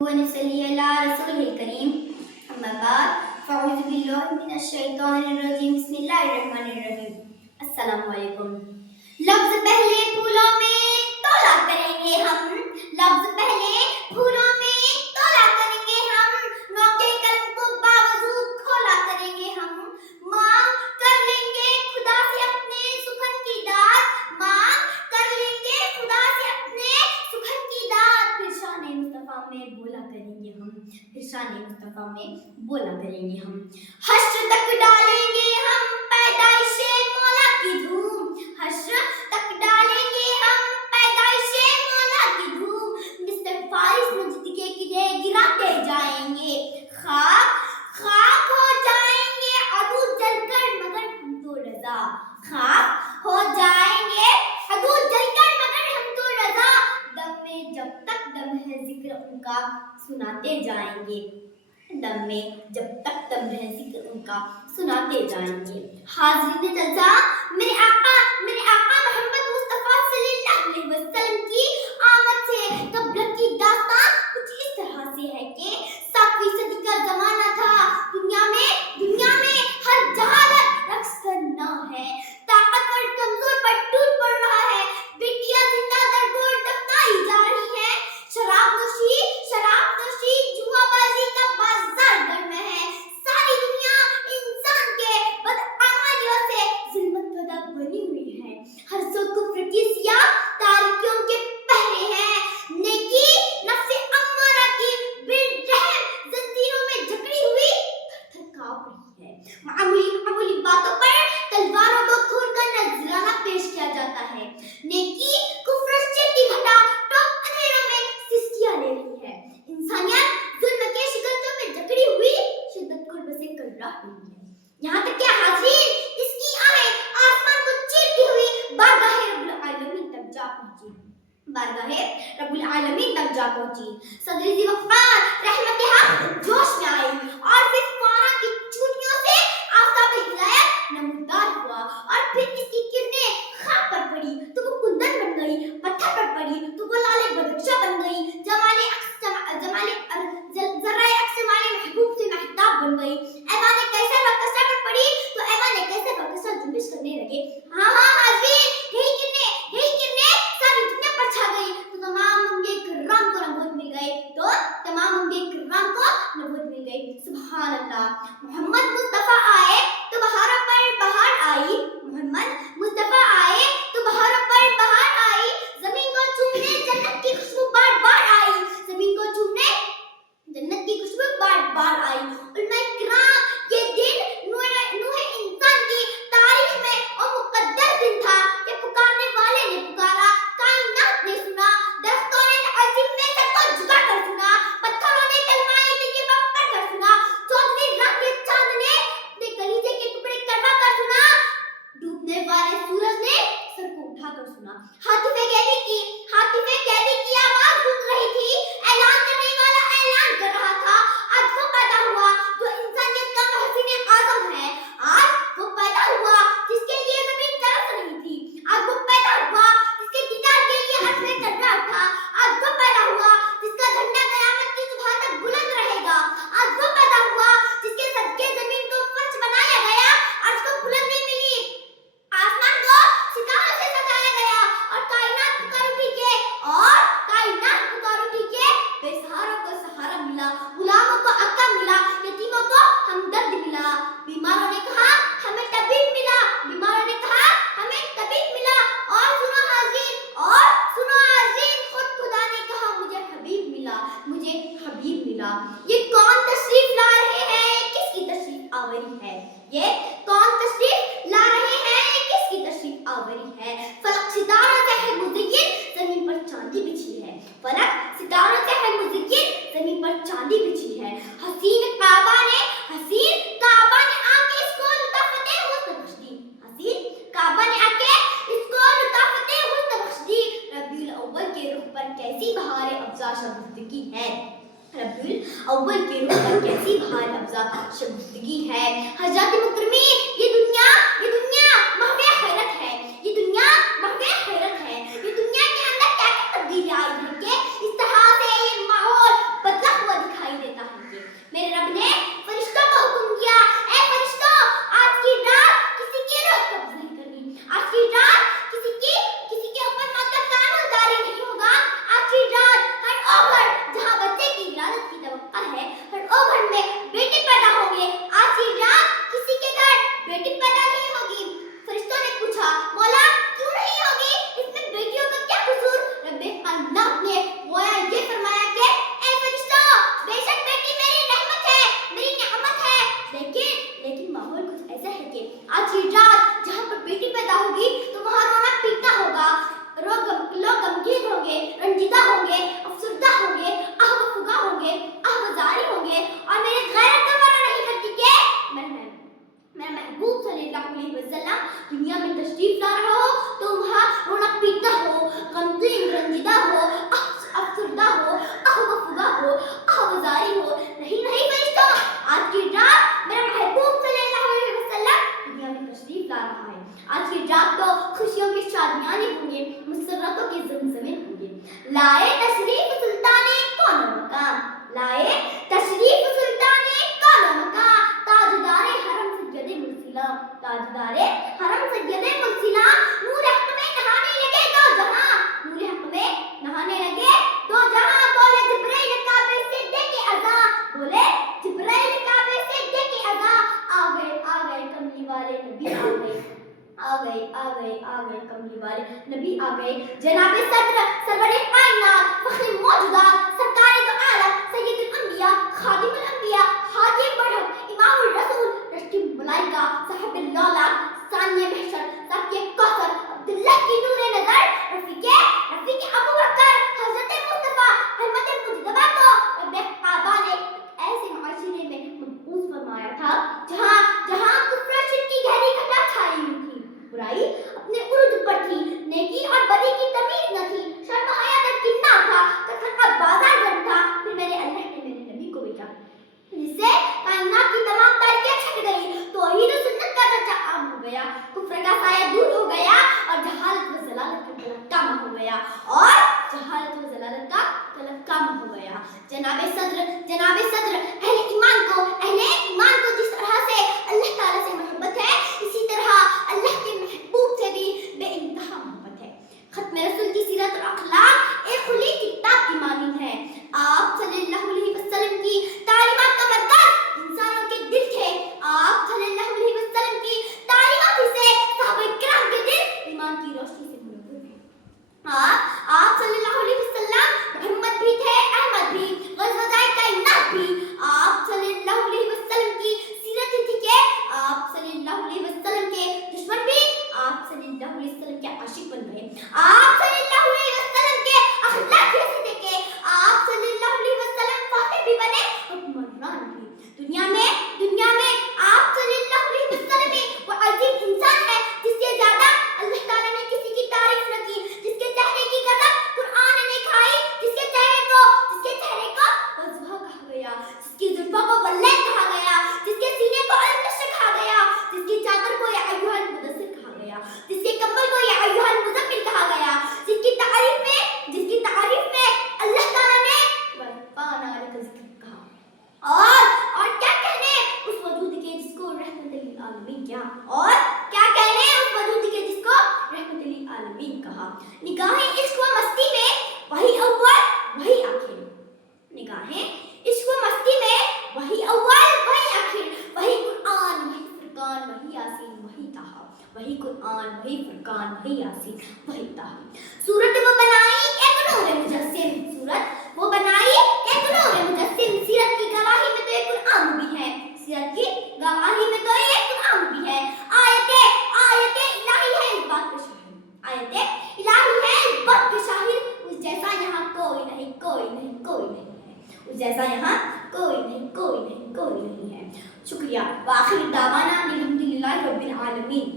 ونصلي على رسوله الكريم أما بعد فأعوذ بالله من الشيطان الرجيم بسم الله الرحمن الرحيم السلام علیکم. لفظ پہلے پھولوں میں تولا کریں گے ہم، لفظ پہلے پھولوں میں تولا کریں گے ہم، نوکے قلم کو باوضو کھولا کریں گے ہم، مانگ کر لیں گے خدا سے اپنے سخن کی داد، مانگ کر لیں گے خدا سے اپنے سخن کی داد، پھر شان مصطفیٰ میں بولا کریں گے ہم، پھر شان مصطفیٰ میں بولا کریں گے ہم. حشر تک ڈالیں گے ہم پیدائش مولا کی دھوم، حشر تک ڈالیں گے ہم پیدائش مولا کی دھوم، مسٹر فارس مجد کے قلعے گراتے جائیں گے، خاک خاک ہو جائیں گے عدو جل کر مگر ہم تو رضا، خاک ہو جائیں گے عدو جل کر مگر ہم تو رضا، دم میں جب تک دم ہے ذکر ان کا سناتے جائیں گے، دم میں جب تک دم ہے ذکر ان کا سناتے جائیں گے. حاضرین جلسہ، میرے آقا محمد مصطفیٰ صلی اللہ علیہ وسلم کی آمد سے قبل کی داستان کچھ اس طرح سے ہے کہ 7ویں صدی کا زمانہ تھا. دنیا میں ہر جہالت رقص کرنا ہے، طاقتور کمزور پر ٹوٹ پڑ رہا ہے، بیٹیاں زندہ در گور دفنائی جا رہی ہیں، شراب نوشی جوا بازی کا بازار گرم ہے، ساری دنیا انسان کے بدعمالیوں سے ظلمت زدہ بنی ہوئی ہے، ہر سو کفر کی سیاہ تاریکیوں کے پہرے ہیں، نیکی نفس امارہ کی بے رحم زنجیروں میں جکڑی ہوئی تھر تھر کانپ رہی ہے. معمولی باتوں پر تلواروں کو کھول کر نذرانہ پیش کیا جاتا ہے، نیکی کفر چٹی گھٹا ٹوپ اندھیروں میں سسکیاں لے رہی ہے، انسانیت ظلم کے شکنجوں میں جکڑی ہوئی شدت کو بسے کر رہی ہے. یہاں تک کہ حاضرین اس کی آہیں آسمان کو چیرتی ہوئی بارگاہ رب العالمین تک جا پہنچی، بارگاہ رب العالمین تک جا پہنچی. صدر ذی وقار رحمت حق جوش میں آئی اور پھر فوراں کی چوٹیوں سے آفتاب ہدایت نمودار ہوا، اور پھر اس کی کرنیں خاک پر پڑی تو وہ کندن بن گئی، پتھر پر پڑی تو وہ لال بدخشاں بن گئی، ذرائع عکس مال محبوب سے مہتاب بن گئی. ایوان کیسر و کسرا پر پڑی تو ایوان کیسر و کسرا جنبش کرنے لگے. ہاں حاضرین، یہی کرنے ساری دنیا پر چھا گئی تو تمام انبیاء کرام کو نبوت مل گئی. سبحان اللہ. محمد مصطفیٰ آئے تو بہاروں پر بہار آئی، محمد مصطفیٰ آئے تو بہاروں پر بہار آئی، زمین کو چومنے جنت کی خوشبو بار بار آئی، زمین کو چومنے جنت کی خوشبو بار بار آئی. علماء کرام، یہ دن نوح انسان کی تاریخ میں وہ مقدر دن تھا کہ پکارنے والے نے پکارا، کائنات نے سنا، درختوں نے عظیم نے سر کو جھکا کر سنا، پتھروں نے کلمہ طیبہ پڑھ کر سنا، 14ویں رات کے چاند نے اپنے کلیجے کے ٹکڑے کروا کر سنا، ڈوبنے والے سورج نے سر کو اٹھا کر سنا. ہاتف قیدی کی آواز گونج رہی تھی، اعلان کرنے والا اعلان کر رہا تھا. آج وہ پیدا ہوا جو انسانیت کا محسن اعظم ہے، آج وہ پیدا ہوا جس کے لیے زمین ترس رہی تھی، آج وہ پیدا ہوا جس کے دیدار کے لیے عرش کر رہا تھا، آج وہ پیدا ہوا جس کا جھنڈا قیامت کی صبح تک بلند رہے گا، آج وہ پیدا ہوا جس کے صدقے زمین کو فرش بنایا گیا، عرش کو بلندی ملی، آسمان کو ستاروں سے سجایا گیا، اور کائنات پکار اٹھی کے بے سہاروں کو سہارا ملا، غلاموں کو عقا ملا، یتیموں کو ہمدرد ملا، بیماروں نے کہا ہمیں طبیب ملا، اور سنو حاضرین، خود خدا نے کہا مجھے حبیب ملا. یہ کون تشریف لا رہے ہیں، کس کی تشریف آوری ہے، فلک ستاروں سے ہے مزین، زمین پر چاندی بچھی ہے، زمین پر چاندی بچھی ہے. حسین کعبہ نے آ کے اس کو لطافت حسن بخش دی، ربیع الاول کے رخ پر کیسی بہار افزا شگفتگی ہے. حضرات محترمین، یہ دنیا محو حیرت ہے، یہ دنیا کے اندر کیا تبدیلی آئی ہے کہ اس طرح سے یہ ماحول بدلا जहाँ बच्चे की विलादत की तवक्का है, हर ओ घर में बेटे पैदा होंगे, आज की रात किसी के घर बेटी पैदा नहीं होगी। फरिश्तों ने पूछा, मौला क्यों नहीं होगी, इसमें बेटियों का क्या कसूर? रब्बे अल्लाह ने गोया ये फरमाया कि ए फरिश्तों, बेशक बेटी मेरी रहमत है, मेरी नेमत है, लेकिन माहौल कुछ ऐसा है कि आज की रात जहाँ पर बेटी पैदा होगी तो वहाँ रोना पीटना होगा, लोग गमगीन होंगे, रंजीदा होंगे, अफसरदा होंगे, आहवफुगा होंगे, आहवजारी होंगे और मेरे गैरत का मना नहीं करती कि मेरा महबूब सल्लल्लाहु अलैहि वसल्लम दुनिया में तशरीफ ला रहा हो तो वहाँ रोना पीटना हो, गमगीन रंजीदा हो, अफसरदा हो, आहवफुगा हो, आहवजारी हो। नहीं फरिश्तों, आज की रात मेरा महबूब सल्लल्लाहु अलैहि वसल्लम दुनिया में तशरीफ ला रहा है। आज की रात तो खुशियों की शादियां होंगे, मुसर्रतों के ज़मज़मे होंगे। लाए तशरीफ सुल्ताने कौन मकाम, लाए तशरीफ सुल्ताने कौन मकाम, ताजदारे हरम सैयदे मुर्सिला, ताजदारे हरम सैयदे मुर्सिला, नूर हक में नहाने लगे दो जहां, नूर हक में नहाने लगे दो जहां। बोले जिब्राइल काबे से देके अज़ा, बोले जिब्राइल काबे से देके अज़ा, आ गए कमली वाले नबी आ गए कमली वाले नबी आ गए। जनाबे सदर सरवरे कायनात फख्र मौजूदात सरकारे दो आलम सय्यदुल अंबिया खादिमुल अंबिया हाजी बढ़त इमामुर रसूल रश्की मलाइका साहिबुल लौला सानिए महशर साकिए कौसर अब्दुल्लाह की नूरे नजर रफीके अबू बकर हजरत मुस्तफा अहमद मुजतबा को रब्बे काबा ने ऐसे माशरे में मबूस फरमाया था जहां कुफ्र शिर्क की गहरी घटा छाई हुई थी, बुराई अपने उर्द पर थी, नेकी और बदी की तमीज न थी, शर्म हया दरकिन्ना था, कसरत का बाजार गर्म था। फिर मेरे अल्लाह ने मेरे नबी को भेजा जिससे कायनात की तमाम तारीखें छट गई, तौहीद और सुन्नत का चर्चा आम हो गया, कुफ्र का साया दूर हो गया और जहालत व ज़लालत का कलंक कम हो गया, और जहालत व ज़लालत का कलंक कम हो गया। जनाबे सदर अहले ईमान को जिस तरह से अल्लाह ताला से मोहब्बत है, इसी तरह अल्लाह के महबूब से भी बेइंतहा मोहब्बत है। खत्म रसूल की सीरत और अखलाक एक खुली किताब की मानिंद है। आप सल्लल्लाहु अलैहि वसल्लम की तालीमात का मरकज़ इंसानों के दिल थे। आप सल्लल्लाहु अलैहि वसल्लम की तालीमात से सहाबाए किराम के दिल ईमान की रोशनी से मुनव्वर हैं। आप सल्लल्लाहु अलैहि वसल्लम मोहम्मद भी थे, अहमद भी, ग़ज़वाए कायनात भी। आप सल्लल्लाहु अलैहि वसल्लम की सीरत थी कि आप सल्लल्लाहु अलैहि वसल्लम के दुश्मन भी आप सल्लल्लाहु अलैहि वसल्लम के आशिक बन गए। आप सल्लल्लाहु अलैहि वसल्लम के अखलाक ऐसे थे कि आप सल्लल्लाहु अलैहि वसल्लम फातिह भी बने, हुक्मरान भी। दुनिया में आप सल्लल्लाहु अलैहि वसल्लम ही वो अजीब इंसान है जिससे ज्यादा अल्लाह ताला ने किसी की तारीफ न की, जिसके चेहरे की कसम कुरान ने खाई, जिसके चेहरे को वज़्हा कहा गया, जिसकी जुल्फों को वल्लैल कहा गया, जिसके सीने को अल-नश्र कहा गया, जिसकी चादर को या अय्युहल मुदस्सिर कहा गया, जिसके कंबल को या अय्युहल मुज़म्मिल कहा गया, जिसकी तारीफ में अल्लाह ताला ने वरफ़अना लका ज़िक्र कहा। और क्या कहने उस वजूद के जिसको रहमतुल लिल आलमीन किया, और क्या कहने उस वजूद के जिसको रहमतुल लिल आलमीन कहा। निगाहें इश्क व मस्ती में वही अव्वल वही आखिर, निगाहें इश्क व मस्ती में वही अव्वल वही आखिर, वही कुरान वही फुरकान वही यासीन वही ताहा, वही कुरान वही फुरकान वही यासीन वही ताहा। सूरत वो बनाई एक नूर मुजस्सिम, सूरत वो बनाई एक नूर मुजस्सिम, सीरत की गवाही में तो एक कुरान भी है, सीरत की गवाही में तो एक कुरान भी है। आयते इलाही है इस बात पे शाहिद, आयते इलाही है इस बात पे शाहिद, उस जैसा यहाँ कोई नहीं है, उस जैसा यहाँ कोई नहीं है। शुक्रिया। व आखिर दावाना अल्हम्दुलिल्लाहि रब्बिल आलमीन।